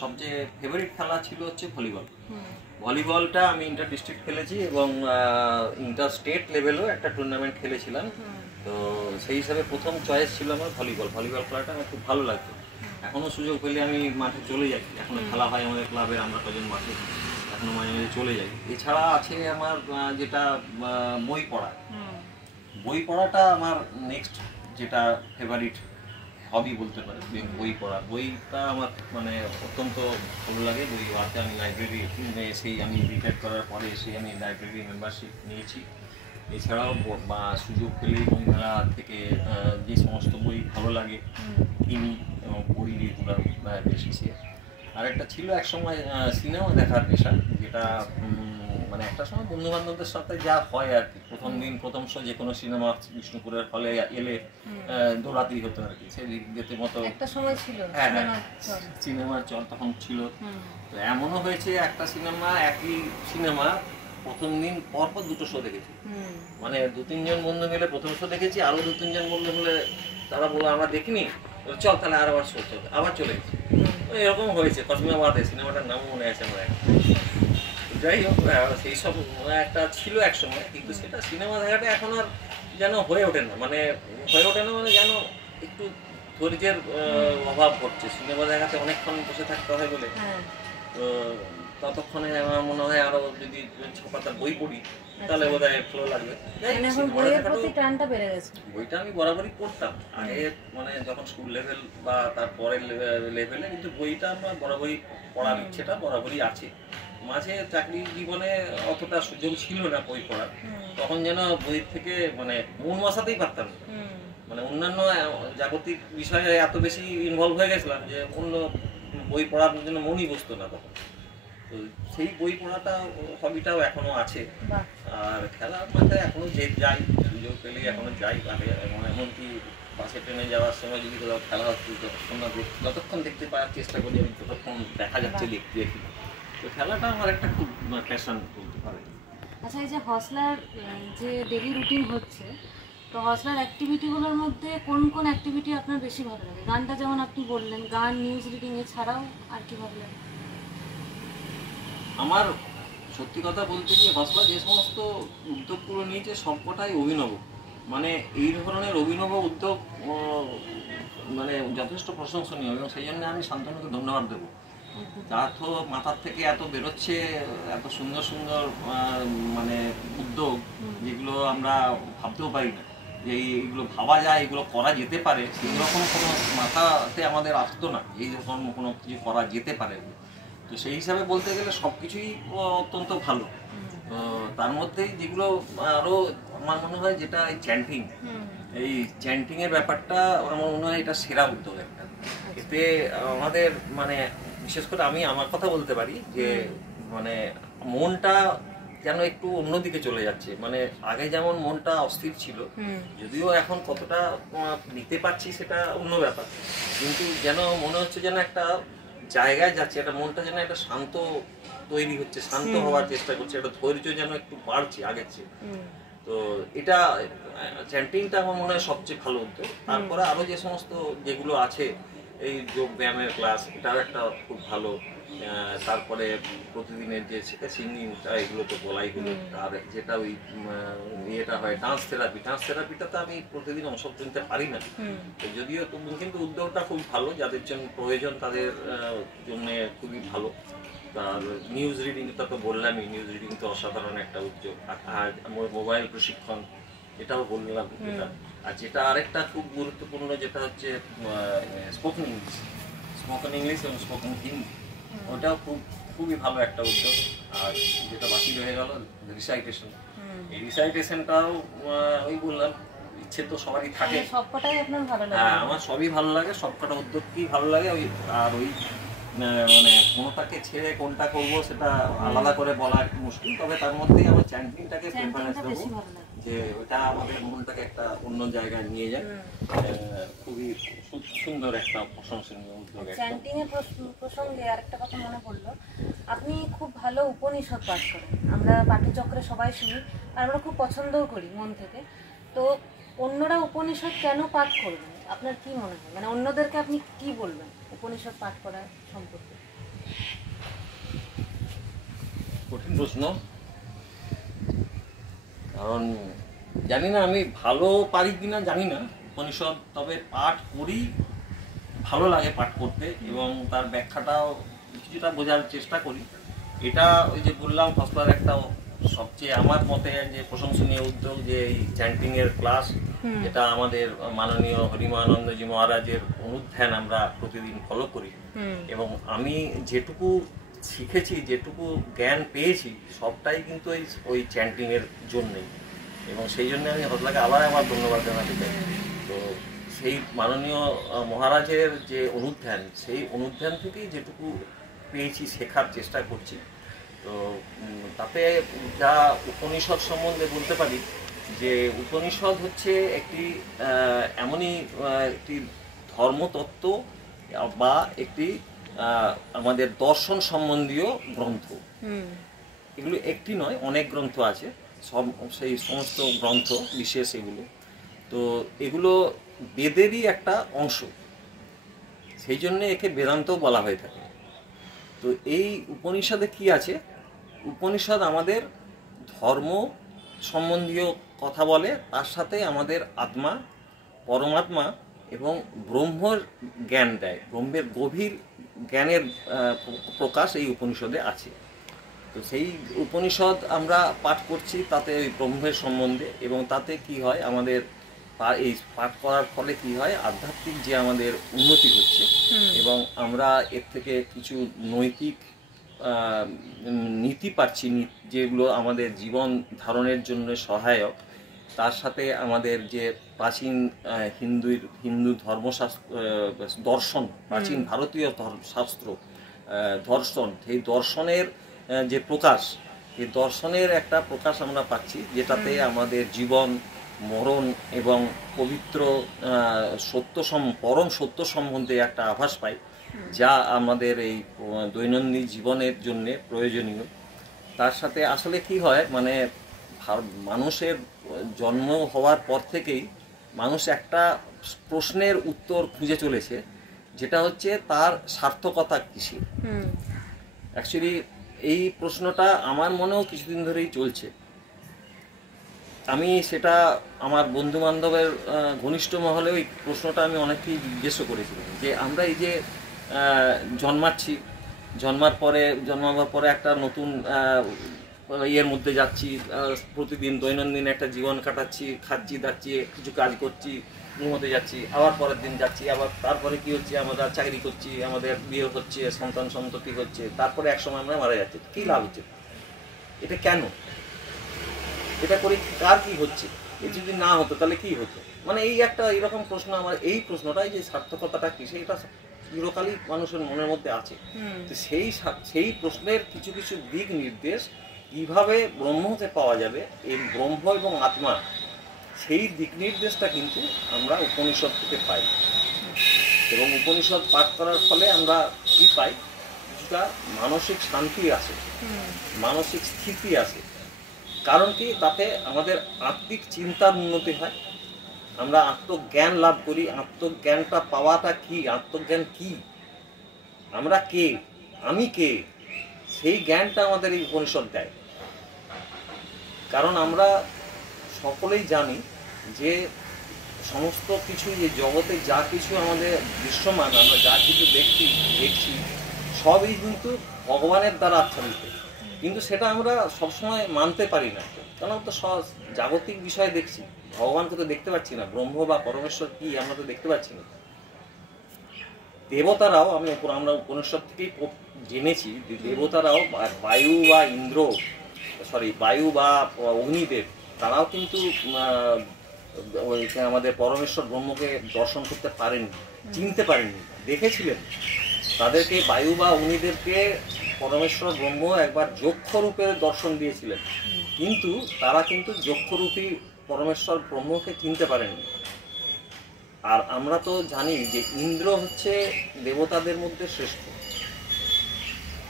সবচেয়ে ফেভারিট খেলা ছিল হচ্ছে ভলিবল। ভলিবলটা আমি ইন্টার ডিস্ট্রিক্ট খেলেছি এবং ইন্টার স্টেট লেভেলেও একটা টুর্নামেন্ট খেলেছিলাম। তো সেই হিসাবে প্রথম চয়েস ছিল আমার ভলিবল। ভলিবল খেলাটা আমার খুব ভালো লাগতো। এখনও সুযোগ পেলে আমি মাঠে চলে যাই, এখনও খেলা হয় আমাদের ক্লাবের, আমরা কজন মাঠে এখনও মাঝে মাঝে চলে যাই। এছাড়া আছে আমার যেটা বই পড়া। বই পড়াটা আমার নেক্সট যেটা ফেভারিট হবি বলতে পারি, বই পড়া। বইটা আমার মানে অত্যন্ত ভালো লাগে। বই পড়াতে আমি লাইব্রেরি এসেই, আমি রিটায়ার করার পরে এসে আমি লাইব্রেরি মেম্বারশিপ নিয়েছি। এছাড়াও বা সুযোগ পেলেই বইমেলা থেকে যে সমস্ত বই ভালো লাগে কিনি এবং পড়ি রেগুলার বেশি। আরেকটা ছিল একসময় সিনেমা দেখার নেশা, যেটা মানে একটা সময় বন্ধু বান্ধবদের সাথে যা হয় আর কি, প্রথম দিন প্রথম শো যে কোনো সিনেমা বিষ্ণুপুরের হলে এলে দৌড়াতেই হতো আর কি। সেই যেতে মতো একটা সময় ছিল, সিনেমার চল তখন ছিল। তো এমনও হয়েছে একটা সিনেমা, একই সিনেমা প্রথম দিন পরপর দুটো শো দেখেছি। মানে 2-3 জন বন্ধু মিলে প্রথম শো দেখেছি, আরো 2-3 জন বন্ধু মিলে তারা বললো আমরা দেখিনি, চল তাহলে আবার শো চলবে, আবার চলে গেছি। এরকম হয়েছে। কসমিয়াবাদে সিনেমাটার নাম মনে আছে আমার। যাই হোক, সেই সব একটা ছিল এক সময়, কিন্তু সেটা সিনেমা দেখাটা এখন আর যেন হয়ে ওঠে না। মানে যেন একটু ধৈর্যের অভাব ঘটছে। সিনেমা দেখাতে অনেকক্ষণ বসে থাকতে হয় বলে, তো ততক্ষণে আমার মনে হয় আরো যদি 6 পাতার বই পড়ি তাহলে বোধহয় ভালো লাগবে। বইটা আমি বরাবরই পড়তাম আগে, মানে যখন স্কুল লেভেল বা তারপরের লেভেলে, কিন্তু বইটা আমার বরাবরই পড়ার ইচ্ছেটা বরাবরই আছে। মাঝে চাকরি জীবনে অতটা সুযোগ ছিল না বই পড়ার, তখন যেন বই থেকে মানে মন বসাতেই পারতাম না। মানে অন্যান্য জাগতিক বিষয়ে এত বেশি ইনভলভ হয়ে গেছিলাম যে অন্য বই পড়ার জন্য মনই বসতো না তখন। তো সেই বই পড়াটা হবিটাও এখনো আছে। আর খেলার মাঠে এখনো যাই, সুযোগ পেলে এখনো যাই। এমনকি বাসে ট্রেনে যাওয়ার সময় যদি কোথাও খেলা হচ্ছে যতক্ষণ দেখতে পাওয়ার চেষ্টা করি, আমি ততক্ষণ দেখা যাচ্ছে দেখি। তো খেলাটা আমার একটা খুব প্যাশন বলতে পারে। আচ্ছা, এই যে হসলার যে ডেইলি রুটিন হচ্ছে, তো হসলার অ্যাক্টিভিটিগুলোর মধ্যে কোন কোন অ্যাক্টিভিটি আপনার বেশি ভালো লাগে? গানটা যেমন আপনি বললেন, গান, নিউজ রিডিং, এছাড়াও আর কি ভালো লাগে? আমার সত্যি কথা বলতে কি, হসলা যে সমস্ত উদ্যোগগুলো নিয়েছে সবকটাই অভিনব। মানে এই ধরনের অভিনব উদ্যোগ মানে যথেষ্ট প্রশংসনীয়, এবং সেই জন্য আমি শান্তনুকে ধন্যবাদ দেবো। তার তো মাথার থেকে এত বেরোচ্ছে, এত সুন্দর সুন্দর মানে উদ্যোগ, যেগুলো আমরা ভাবতেও পারি না যে এইগুলো ভাবা যায়, এগুলো করা যেতে পারে। সেরকম কোনো মাথাতে আমাদের আসতো না এই রকম কোনো কিছু করা যেতে পারে। তো সেই হিসাবে বলতে গেলে সব কিছুই অত্যন্ত ভালো। তার মধ্যেই যেগুলো আরও আমার মনে হয়, যেটা এই চ্যান্টিংয়ের ব্যাপারটা আমার মনে হয় এটা সেরা উদ্যোগ একটা। এতে আমাদের মানে বিশেষ করে আমি আমার কথা বলতে পারি যে মানে মনটা যেন একটু অন্যদিকে চলে যাচ্ছে। মানে আগে যেমন মনটা অস্থির ছিল, যদিও এখন কতটা নিতে পারছি সেটা অন্য ব্যাপার, কিন্তু যেন মনে হচ্ছে যেন একটা জায়গায় যাচ্ছে, একটা মনটা যেন একটা শান্ত তৈরি হচ্ছে, শান্ত হওয়ার চেষ্টা করছে, একটা ধৈর্য যেন একটু বাড়ছে আগের চেয়ে। তো এটা চ্যান্টিংটা আমার মনে হয় সবচেয়ে ভালো উদ্যোগ। তারপরে আরো যে সমস্ত যেগুলো আছে, এই যোগ ব্যায়ামের ক্লাস, এটাও একটা খুব ভালো তারপরে প্রতিদিনের যে সেটা সিঙ্গিংটা এগুলো তো বলাই হলো। আর যেটা ওই ইয়েটা হয় ডান্স থেরাপিটাতে আমি প্রতিদিন অংশ নিতে পারি না, তো যদিও কিন্তু উদ্যোগটা খুব ভালো, যাদের জন্য প্রয়োজন তাদের জন্য খুবই ভালো। আর নিউজ রিডিংটা তো বললামই, নিউজ রিডিং তো অসাধারণ একটা উদ্যোগ। আর মোবাইল প্রশিক্ষণ এটাও বললাম এটা। আর যেটা আরেকটা খুব গুরুত্বপূর্ণ যেটা হচ্ছে স্পোকেন ইংলিশ এবং স্পোকেন হিন্দি, ওটাও খুবই ভালো একটা উদ্যোগ। আর যেটা বাকি রয়ে গেল রিসাইটেশন, এই রিসাইটেশনটাও ওই বললাম ইচ্ছে তো সবারই থাকে, সবকটাই আপনার ভালো লাগে। হ্যাঁ আমার সবই ভালো লাগে, সবকটা উদ্যোগই ভালো লাগে। ওই আর ওই মানে কোনোটাকে ছেড়ে কোনটা করব সেটা আলাদা করে বলা একটু মুশকিল, তবে তার মধ্যেই আমার চ্যান্টিংটাকে প্রেফারেন্স দেবো, যে ওটা আমাদের মনটাকে একটা অন্য জায়গায় নিয়ে যায়। খুবই সুন্দর একটা প্রশংসনীয় উদ্যোগ। চ্যান্টিং এর প্রসঙ্গে আরেকটা কথা মনে পড়লো, আপনি খুব ভালো উপনিষদ পাঠ করেন, আমরা পাঠচক্রে সবাই শুনি আর আমরা খুব পছন্দও করি মন থেকে। তো অন্যরা উপনিষদ কেন পাঠ করবেন আপনার কি মনে হয়, মানে অন্যদেরকে আপনি কি বলবেন উপনিষদ পাঠ করা সম্পর্কে? কঠিন প্রশ্ন, কারণ জানি না আমি ভালো পারি কিনা জানি না উপনিষদ, তবে পাঠ করি, ভালো লাগে পাঠ করতে এবং তার ব্যাখ্যাটাও কিছুটা বোঝার চেষ্টা করি। এটা ওই যে বললাম হসলার একটা সবচেয়ে আমার মতে যে প্রশংসনীয় উদ্যোগ, যে এই চ্যান্টিং এর ক্লাস, যেটা আমাদের মাননীয় হরিমানন্দজি মহারাজের অনুধ্যান আমরা প্রতিদিন ফলো করি। এবং আমি যেটুকু শিখেছি, যেটুকু জ্ঞান পেয়েছি, সবটাই কিন্তু ওই চ্যান্টিং এর জন্যই, এবং সেই জন্য আমি হসলাকে আবার আমার ধন্যবাদ জানাতে চাই। তো সেই মাননীয় মহারাজের যে অনুধ্যান, সেই অনুধ্যান থেকেই যেটুকু পেয়েছি শেখার চেষ্টা করছি। তো তাতে যা উপনিষদ সম্বন্ধে বলতে পারি, যে উপনিষদ হচ্ছে একটি এমনই একটি ধর্মতত্ত্ব বা একটি আমাদের দর্শন সম্বন্ধীয় গ্রন্থ। এগুলো একটি নয়, অনেক গ্রন্থ আছে, সেই সমস্ত গ্রন্থ বিশেষ এগুলো। তো এগুলো বেদেরই একটা অংশ, সেই জন্য একে বেদান্তও বলা হয়ে থাকে। তো এই উপনিষদে কি আছে, উপনিষদ আমাদের ধর্ম সম্বন্ধীয় কথা বলে, তার সাথে আমাদের আত্মা, পরমাত্মা এবং ব্রহ্মর জ্ঞান দেয়, ব্রহ্মের গভীর জ্ঞানের প্রকাশ এই উপনিষদে আছে। তো সেই উপনিষদ আমরা পাঠ করছি তাতে ওই ব্রহ্মের সম্বন্ধে, এবং তাতে কি হয় আমাদের এই পাঠ করার ফলে কি হয়, আধ্যাত্মিক যে আমাদের উন্নতি হচ্ছে, এবং আমরা এর থেকে কিছু নৈতিক নীতি পাচ্ছি, যেগুলো আমাদের জীবন ধারণের জন্য সহায়ক। তার সাথে আমাদের যে প্রাচীন হিন্দু ধর্মশাস্ত্র দর্শন, প্রাচীন ভারতীয় শাস্ত্র দর্শন, সেই দর্শনের যে প্রকাশ, এই দর্শনের একটা প্রকাশ আমরা পাচ্ছি, যেটাতে আমাদের জীবন, মরণ এবং পবিত্র পরম সত্য সম্বন্ধে একটা আভাস পাই, যা আমাদের এই দৈনন্দিন জীবনের জন্য প্রয়োজনীয়। তার সাথে আসলে কি হয়, মানে মানুষের জন্ম হওয়ার পর থেকেই মানুষ একটা প্রশ্নের উত্তর খুঁজে চলেছে, যেটা হচ্ছে তার সার্থকতা কিসে। অ্যাকচুয়ালি এই প্রশ্নটা আমার মনেও কিছুদিন ধরেই চলছে। আমি সেটা আমার বন্ধু বান্ধবের ঘনিষ্ঠ মহলে ওই প্রশ্নটা আমি অনেককেই জিজ্ঞেস করেছিলাম, যে আমরা এই যে জন্মাবার পরে একটা নতুন ইয়ের মধ্যে যাচ্ছি, প্রতিদিন দৈনন্দিন একটা জীবন কাটাচ্ছি, খাচ্ছি দাচ্ছি, কিছু কাজ করছি, ঘুমোতে যাচ্ছি, আবার পরের দিন যাচ্ছি, আবার তারপরে কি হচ্ছে, আমরা চাকরি করছি, আমাদের বিয়ে হচ্ছে, সন্তান সন্ততি হচ্ছে, তারপরে একসময় আমরা মারা যাচ্ছি। কি লাভ হচ্ছে? এটা কেন? এটা করে কার কি হচ্ছে? এ যদি না হতো তাহলে কি হতো? মানে এই একটা এরকম প্রশ্ন, আমার এই প্রশ্নটাই যে সার্থকতাটা কি, সেটা চিরকালই মানুষের মনের মধ্যে আছে। তো সেই প্রশ্নের কিছু কিছু দিক নির্দেশ, কিভাবে ব্রহ্মকে পাওয়া যাবে, এই ব্রহ্ম এবং আত্মা, সেই দিক নির্দেশটা কিন্তু আমরা উপনিষদ থেকে পাই। এবং উপনিষদ পাঠ করার ফলে আমরা কি পাই, কিছুটা মানসিক শান্তি আসে, মানসিক স্থিতি আসে। কারণ কি, তাতে আমাদের আত্মিক চিন্তার উন্নতি হয়, আমরা আত্মজ্ঞান লাভ করি। আত্মজ্ঞানটা পাওয়াটা কি, আত্মজ্ঞান কি, আমরা কে, আমি কে, সেই জ্ঞানটা আমাদের এই উপনিষদ দেয়। কারণ আমরা সকলেই জানি যে সমস্ত কিছু, যে জগতে যা কিছু আমাদের দৃশ্যমান, আমরা যা কিছু দেখছি সবই কিন্তু ভগবানের দ্বারা আচ্ছাদিত, কিন্তু সেটা আমরা সবসময় মানতে পারি না। কারণ তো জাগতিক বিষয় দেখছি, ভগবানকে তো দেখতে পাচ্ছি না, ব্রহ্ম বা পরমেশ্বর কি আমরা তো দেখতে পাচ্ছি না। দেবতারাও, আমরা উপনিষদ থেকেই জেনেছি, দেবতারাও বায়ু বা বায়ু বা অগ্নিদেব, তারাও কিন্তু আমাদের পরমেশ্বর ব্রহ্মকে দর্শন করতে পারেননি, চিনতে পারেননি, দেখেছিলেন। তাদেরকে বায়ু বা অগ্নিদেবকে পরমেশ্বর ব্রহ্ম একবার যক্ষ রূপে দর্শন দিয়েছিলেন, কিন্তু তারা কিন্তু যক্ষরূপী পরমেশ্বর ব্রহ্মকে চিনতে পারেননি। আর আমরা তো জানি যে ইন্দ্র হচ্ছে দেবতাদের মধ্যে শ্রেষ্ঠ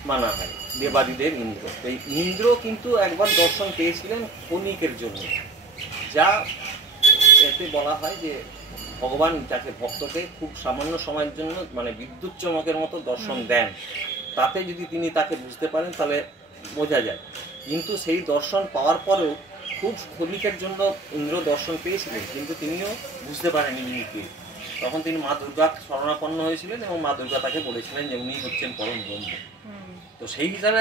মানা হয়, দেবাদিদেব ইন্দ্র। এই ইন্দ্র কিন্তু একবার দর্শন পেয়েছিলেন ক্ষণিকের জন্য, যা এতে বলা হয় যে ভগবান যাকে ভক্তকে খুব সামান্য সময়ের জন্য মানে বিদ্যুৎ চমকের মতো দর্শন দেন, তাতে যদি তিনি তাকে বুঝতে পারেন তাহলে বোঝা যায়। কিন্তু সেই দর্শন পাওয়ার পরেও খুব ক্ষণিকের জন্য ইন্দ্র দর্শন পেয়েছিলেন, কিন্তু তিনিও বুঝতে পারেননি ইনি কে। তখন তিনি মা দুর্গা শরণাপন্ন হয়েছিলেন এবং মা দুর্গা তাকে বলেছিলেন যে উনি হচ্ছেন পরম ব্রহ্ম। তো সেই হিসাবে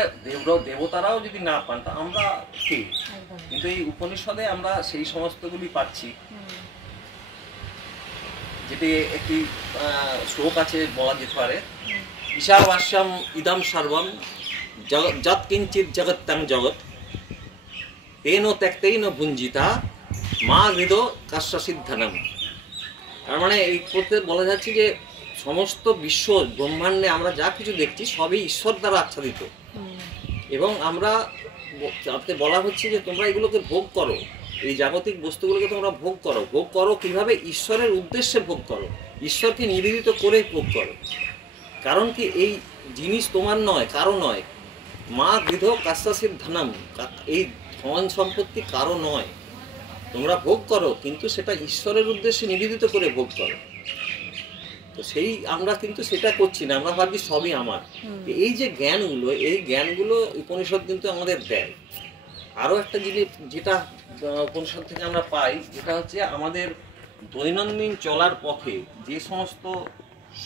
দেবতারাও যদি না পান তা আমরা কে? কিন্তু এই উপনিষদে আমরা সেই সমস্তগুলি পাচ্ছি। যেটি একটি শ্লোক আছে, বলা যেতে পারে, ঈশাবাস্যম ইদম সর্বম যৎ কিঞ্চিৎ জগত্যাং জগৎ তেন ত্যক্তেন ভুঞ্জিতা মা হৃদ কাশ্যসিদ্ধনম। তার মানে এই করতে বলা যাচ্ছে যে সমস্ত বিশ্ব ব্রহ্মাণ্ডে আমরা যা কিছু দেখছি সবই ঈশ্বর দ্বারা আচ্ছাদিত, এবং আমরা তাতে বলা হচ্ছে যে তোমরা এগুলোকে ভোগ করো, এই জাগতিক বস্তুগুলোকে তোমরা ভোগ করো কিভাবে? ঈশ্বরের উদ্দেশ্যে ভোগ করো, ঈশ্বরকে নিবেদিত করে ভোগ করো। কারণ কি, এই জিনিস তোমার নয়, কারো নয়। মা গৃধ কাশ্যসিদ্ধনম, এই ধন সম্পত্তি কারো নয়, তোমরা ভোগ করো কিন্তু সেটা ঈশ্বরের উদ্দেশ্যে নিবেদিত করে ভোগ করো। তো সেই আমরা কিন্তু সেটা করছি না, আমরা ভাবছি সবই আমার। এই যে জ্ঞানগুলো, এই জ্ঞানগুলো উপনিষদ কিন্তু আমাদের দেয়। আরও একটা জিনিস যেটা উপনিষদ থেকে আমরা পাই, যেটা হচ্ছে আমাদের দৈনন্দিন চলার পথে যে সমস্ত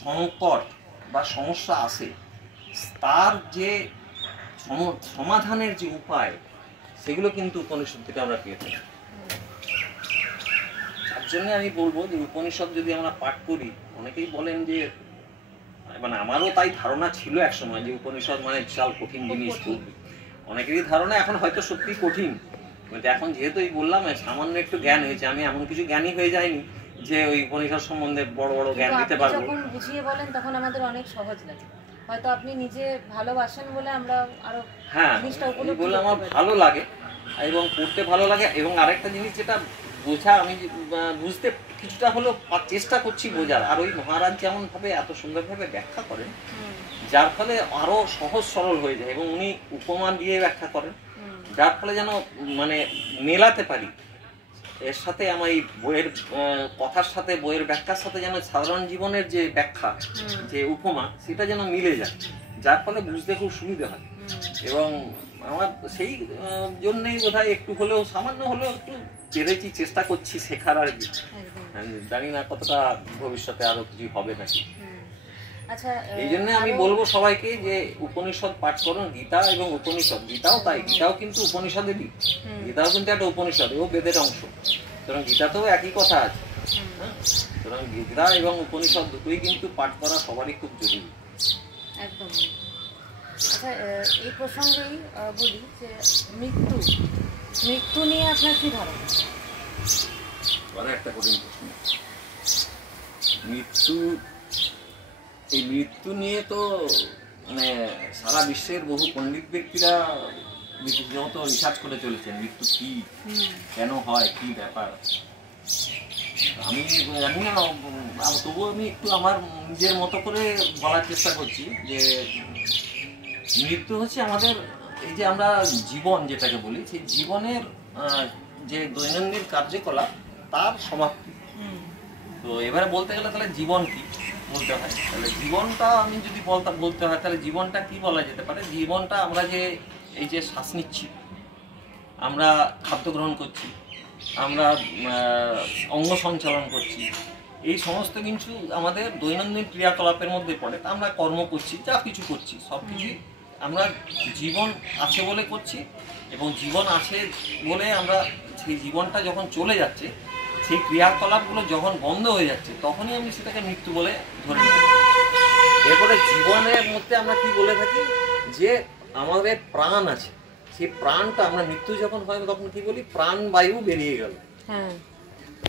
সংকট বা সমস্যা আসে, তার যে সমাধানের যে উপায়, সেগুলো কিন্তু উপনিষদ থেকে আমরা পেয়ে থাকি। তার জন্য আমি বলবো যে উপনিষদ যদি আমরা পাঠ করি, অনেকেই বলেন যে, মানে আমারও তাই ধারণা ছিল একসময় যে উপনিষদ মানে বিশাল কঠিন জিনিস, অনেকেরই ধারণা এখন হয়তো সত্যি কঠিন, কিন্তু এখন যেহেতু এই বললাম সামান্য একটু জ্ঞান হয়েছে, আমি এমন কিছু জ্ঞানী হয়ে যাইনি যে ওই উপনিষদ সম্বন্ধে বড় বড় জ্ঞান দিতে পারবো। যখন বুঝিয়ে বলেন তখন আমাদের অনেক সহজ লাগে, হয়তো আপনি নিজে ভালোবাসেন বলে আমরা আরো জিনিসটা উপলব্ধি বলে আমার ভালো লাগে এবং পড়তে ভালো লাগে। এবং আরেকটা জিনিস যেটা বোঝা, আমি বুঝতে কিছুটা হলেও চেষ্টা করছি বোঝার, আর ওই মহারাজ যেমন ভাবে এত সুন্দরভাবে ব্যাখ্যা করেন, যার ফলে আরো সহজ সরল হয়ে যায়, এবং উনি উপমা দিয়ে ব্যাখ্যা করেন, যার ফলে যেন মানে মেলাতে পারি এর সাথে আমার এই বইয়ের কথার সাথে, বইয়ের ব্যাখ্যার সাথে যেন সাধারণ জীবনের যে ব্যাখ্যা, যে উপমা, সেটা যেন মিলে যায়, যার ফলে বুঝতে খুব সুবিধা হয়। এবং আমার সেই জন্যই বোধহয় একটু হলেও, সামান্য হলেও একটু পেরেছি, চেষ্টা করছি শেখার। আর জানি না কতটা ভবিষ্যতে আরো কিছু হবে নাকি। আচ্ছা, এই জন্য আমি বলবো সবাইকে যে উপনিষদ পাঠ করুন, গীতা এবং উপনিষদ। গীতাও তাই, গীতাও কিন্তু উপনিষদেরই, গীতাও কিন্তু একটা উপনিষদ, ও বেদের অংশ। সুতরাং গীতাতেও একই কথা আছে। সুতরাং গীতা এবং উপনিষদ দুটোই কিন্তু পাঠ করা সবারই খুব জরুরি। একদম। আচ্ছা, এই প্রসঙ্গেই বলি যে মৃত্যু নিয়ে আপনার কি ধারণা? একটা কঠিন প্রশ্ন। এই মৃত্যু নিয়ে তো মানে সারা বিশ্বের বহু পণ্ডিত ব্যক্তিরা রীতিমতো রিসার্চ করে চলেছেন, মৃত্যু কি, কেন হয়, কি ব্যাপার। আমি জানি না, তবুও আমি একটু আমার নিজের মতো করে বলার চেষ্টা করছি যে মৃত্যু হচ্ছে আমাদের এই যে আমরা জীবন যেটাকে বলি, সেই জীবনের যে দৈনন্দিন কার্যকলাপ, তার সমাপ্তি। তো এবারে বলতে গেলে তাহলে জীবন কি, বলতে হয়, তাহলে জীবনটা আমি যদি বলতে হয় তাহলে জীবনটা কি বলা যেতে পারে? জীবনটা আমরা যে এই যে শ্বাস নিচ্ছি, আমরা খাদ্য গ্রহণ করছি, আমরা অঙ্গ সঞ্চালন করছি, এই সমস্ত কিছু আমাদের দৈনন্দিন ক্রিয়াকলাপের মধ্যে পড়ে। আমরা কর্ম করছি, যা কিছু করছি, সব কিছুই আমরা জীবন আছে বলে করছি, এবং জীবন আছে বলে আমরা সেই জীবনটা যখন চলে যাচ্ছে, সেই ক্রিয়াকলাপগুলো যখন বন্ধ হয়ে যাচ্ছে, তখনই আমি সেটাকে মৃত্যু বলে ধরে নিতে পারি। এরপরে জীবনের মধ্যে আমরা কি বলে থাকি, যে আমাদের প্রাণ আছে, সেই প্রাণটা আমরা মৃত্যু যখন হয় তখন কি বলি, প্রাণবায়ু বেরিয়ে গেল,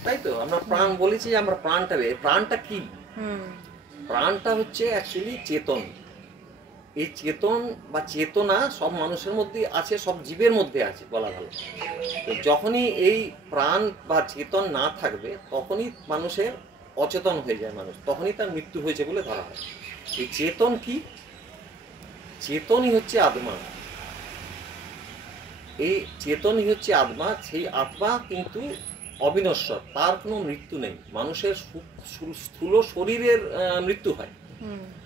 তাই তো? আমরা প্রাণ বলেছি, আমরা প্রাণটা প্রাণটা কি? প্রাণটা হচ্ছে অ্যাকচুয়ালি চেতন। এই চেতন বা চেতনা সব মানুষের মধ্যে আছে, সব জীবের মধ্যে আছে বলা ভালো। তো যখনই এই প্রাণ বা চেতন না থাকবে, তখনই মানুষের অচেতন হয়ে যায় মানুষ, তখনই তার মৃত্যু হয়েছে বলে ধরা হয়। এই চেতন কি? চেতনই হচ্ছে আত্মা। এই চেতনই হচ্ছে আত্মা। সেই আত্মা কিন্তু অবিনশ্বর, তার কোনো মৃত্যু নেই। মানুষের স্থূল শরীরের মৃত্যু হয়,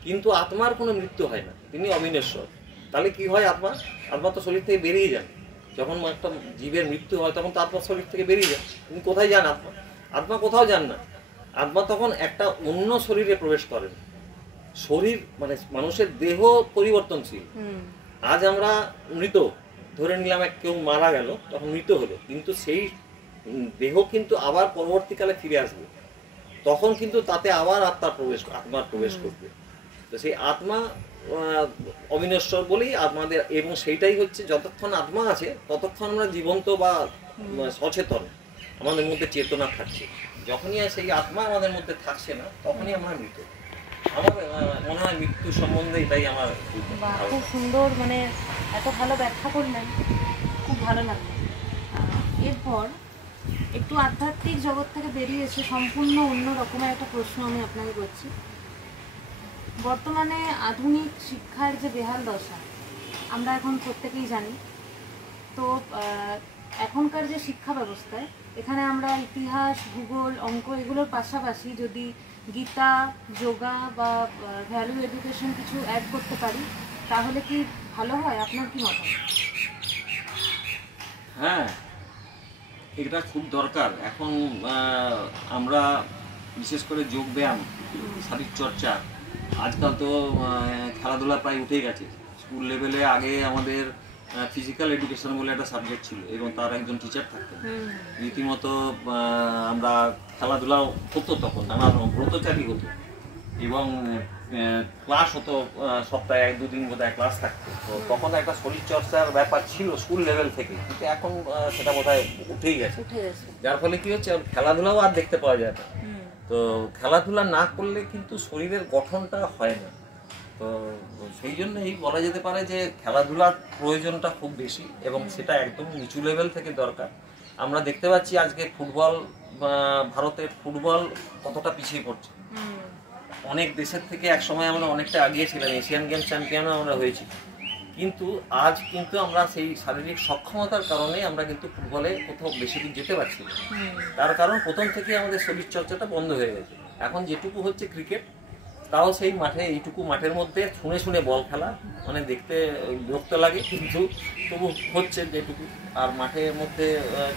কিন্তু আত্মার কোনো মৃত্যু হয় না, তিনি অবিনশ্বর। তাহলে কি হয়? আত্মা তো শরীর থেকে বেরিয়ে যান। যখন একটা জীবের মৃত্যু হয় তখন তো আত্মা শরীর থেকে বেরিয়ে যান। তিনি কোথায় যান? আত্মা কোথাও যান না। আত্মা তখন একটা অন্য শরীরে প্রবেশ করেন। শরীর মানে মানুষের দেহ পরিবর্তনশীল। আজ আমরা মৃত ধরে নিলাম, কেউ মারা গেল, তখন মৃত হলো, কিন্তু সেই দেহ কিন্তু আবার পরবর্তীকালে ফিরে আসবে, তখন কিন্তু তাতে আবার আত্মার প্রবেশ করবে। তো সেই আত্মা অবিনশ্বর বলেই আমাদের, এবং সেইটাই হচ্ছে যতক্ষণ আত্মা আছে ততক্ষণ আমরা জীবন্ত বা সচেতন, আমাদের মধ্যে চেতনা থাকছে। যখনই সেই আত্মা আমাদের মধ্যে থাকছে না, তখনই আমরা মৃত। আমার মনে হয় মৃত্যু সম্বন্ধে এটাই আমার খুব সুন্দর, মানে এত ভালো ব্যাখ্যা করলেন, খুব ভালো লাগলো। এরপর একটু আধ্যাত্মিক জগৎ থেকে বেরিয়ে এসে সম্পূর্ণ অন্য রকমের একটা প্রশ্ন আমি আপনাকে করছি। বর্তমানে আধুনিক শিক্ষার যে বেহাল দশা আমরা এখন প্রত্যেকেই জানি। তো এখনকার যে শিক্ষা ব্যবস্থায়, এখানে আমরা ইতিহাস, ভূগোল, অঙ্ক এগুলোর পাশাপাশি যদি গীতা, যোগা বা ভ্যালু এডুকেশন কিছু অ্যাড করতে পারি, তাহলে কি ভালো হয়? আপনার কি মতামত? হ্যাঁ, এটা খুব দরকার। এখন আমরা বিশেষ করে যোগ ব্যায়াম, শারীরিক চর্চা, আজকাল তো খেলাধুলা প্রায় উঠে গেছে। স্কুল লেভেলে আগে আমাদের ফিজিক্যাল এডুকেশন বলে একটা সাবজেক্ট ছিল, এবং তার একজন টিচার থাকতেন। রীতিমতো আমরা খেলাধুলাও হতো, তখন নানা রকম ব্রতচারী হতো, এবং ক্লাস হতো সপ্তাহে 1-2 দিন বোধহয় ক্লাস থাকতো। তো তখন একটা শরীরচর্চার ব্যাপার ছিল স্কুল লেভেল থেকে, কিন্তু এখন সেটা বোধহয় উঠেই গেছে। যার ফলে কি হচ্ছে, খেলাধুলাও আর দেখতে পাওয়া যায় না। তো খেলাধুলা না করলে কিন্তু শরীরের গঠনটা হয় না। তো সেই জন্যই বলা যেতে পারে যে খেলাধুলার প্রয়োজনটা খুব বেশি, এবং সেটা একদম নিচু লেভেল থেকে দরকার। আমরা দেখতে পাচ্ছি আজকে ফুটবল, ভারতের ফুটবল কতটা পিছিয়ে পড়ছে। অনেক দেশের থেকে একসময় আমরা অনেকটা এগিয়ে ছিলাম, এশিয়ান গেমস চ্যাম্পিয়নও আমরা হয়েছি, কিন্তু আজ কিন্তু আমরা সেই শারীরিক সক্ষমতার কারণে আমরা কিন্তু ফুটবলে কোথাও বেশি দূর যেতে পারছি না। তার কারণ প্রথম থেকেই আমাদের শরীর চর্চাটা বন্ধ হয়ে গেছে। এখন যেটুকু হচ্ছে ক্রিকেট, তাও সেই মাঠে, এইটুকু মাঠের মধ্যে শুনে শুনে বল খেলা, মানে দেখতে বিরক্ত লাগে, কিন্তু তবু হচ্ছে যেটুকু। আর মাঠের মধ্যে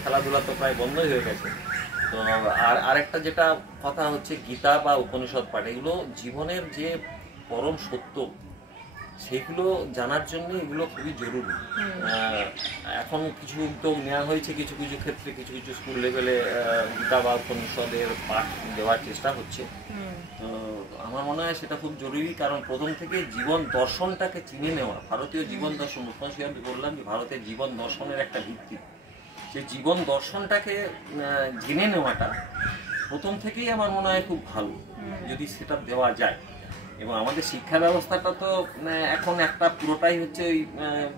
খেলাধুলা তো প্রায় বন্ধই হয়ে গেছে। তো আরেকটা যেটা কথা হচ্ছে, গীতা বা উপনিষদ পাঠ, এগুলো জীবনের যে পরম সত্য, সেগুলো জানার জন্য এগুলো খুবই জরুরি। এখন কিছু উদ্যোগ নেওয়া হয়েছে, কিছু কিছু ক্ষেত্রে কিছু কিছু স্কুল লেভেলে গীতা বা উপনিষদের পাঠ দেওয়ার চেষ্টা হচ্ছে। তো আমার মনে হয় সেটা খুব জরুরি, কারণ প্রথম থেকে জীবন দর্শনটাকে চিনে নেওয়া, ভারতীয় জীবন দর্শন, আমি বললাম যে ভারতের জীবন দর্শনের একটা ভিত্তি, যে জীবন দর্শনটাকে জেনে নেওয়াটা প্রথম থেকেই আমার মনে হয় খুব ভালো, যদি সেটা দেওয়া যায়। এবং আমাদের শিক্ষা ব্যবস্থাটা তো এখন একটা পুরোটাই হচ্ছে ওই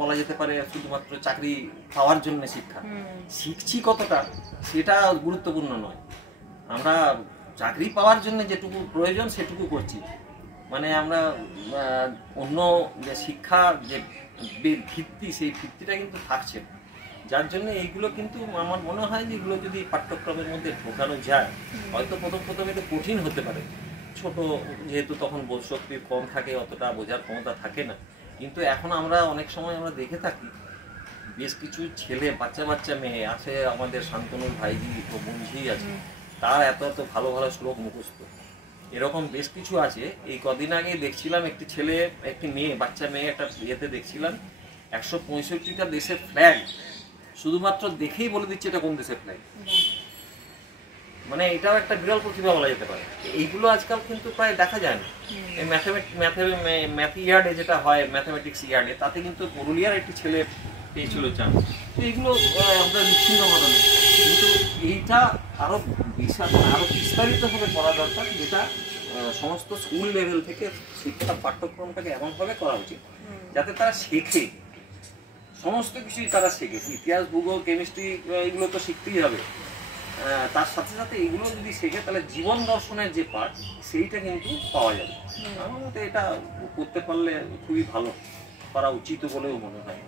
বলা যেতে পারে শুধুমাত্র চাকরি পাওয়ার জন্য শিক্ষা। শিখছি কতটা সেটা গুরুত্বপূর্ণ নয়, আমরা চাকরি পাওয়ার জন্য যেটুকু প্রয়োজন সেটুকু করছি। মানে আমরা অন্য যে শিক্ষা যে ভিত্তি, সেই ভিত্তিটা কিন্তু থাকছে, যার জন্য এইগুলো কিন্তু আমার মনে হয় যে এগুলো যদি পাঠ্যক্রমের মধ্যে ঢোকানো যায়, হয়তো প্রথম প্রথম এটা কঠিন হতে পারে, ছোট, যেহেতু তখন বোধশক্তি কম থাকে, অতটা বোঝার ক্ষমতা থাকে না। কিন্তু এখন আমরা অনেক সময় আমরা দেখে থাকি বেশ কিছু ছেলে, বাচ্চা বাচ্চা মেয়ে আছে, আমাদের শান্তনুর ভাইজি ও বোনঝি আছে, তার এত এত ভালো ভালো শ্লোক মুখস্থ। এরকম বেশ কিছু আছে। এই কদিন আগে দেখছিলাম একটি ছেলে, একটি মেয়ে, বাচ্চা মেয়ে, একটা ইয়েতে দেখছিলাম 165টা দেশের ফ্ল্যাগ শুধুমাত্র দেখেই বলে দিচ্ছে এটা কোন দেশের ফ্ল্যাগ। মানে এটাও একটা বিরল প্রতিভা বলা যেতে পারে। এইগুলো আজকাল কিন্তু প্রায় দেখা যায় না। এই ম্যাথ ইয়ার্ডে যেটা হয়, ম্যাথামেটিক্স ইয়ার্ডে, তাতে কিন্তু পুরুলিয়ার একটি ছেলে পেয়েছিল চান্স। তো এগুলো আমরা বিচ্ছিন্ন ঘটনা, কিন্তু এইটা আরো বিশাল, আরো বিস্তারিতভাবে করা দরকার, যেটা সমস্ত স্কুল লেভেল থেকে শিক্ষা পাঠ্যক্রমটাকে এমনভাবে করা উচিত যাতে তারা শেখে, সমস্ত কিছুই তারা শেখে। ইতিহাস, ভূগোল, কেমিস্ট্রি এগুলো তো শিখতেই হবে, তার সাথে সাথে এগুলো যদি শেখে তাহলে জীবন দর্শনের যে পার্ট সেইটা কিন্তু পাওয়া যাবে। আমার মতে এটা করতে পারলে খুবই ভালো, করা উচিত বলেও মনে হয়।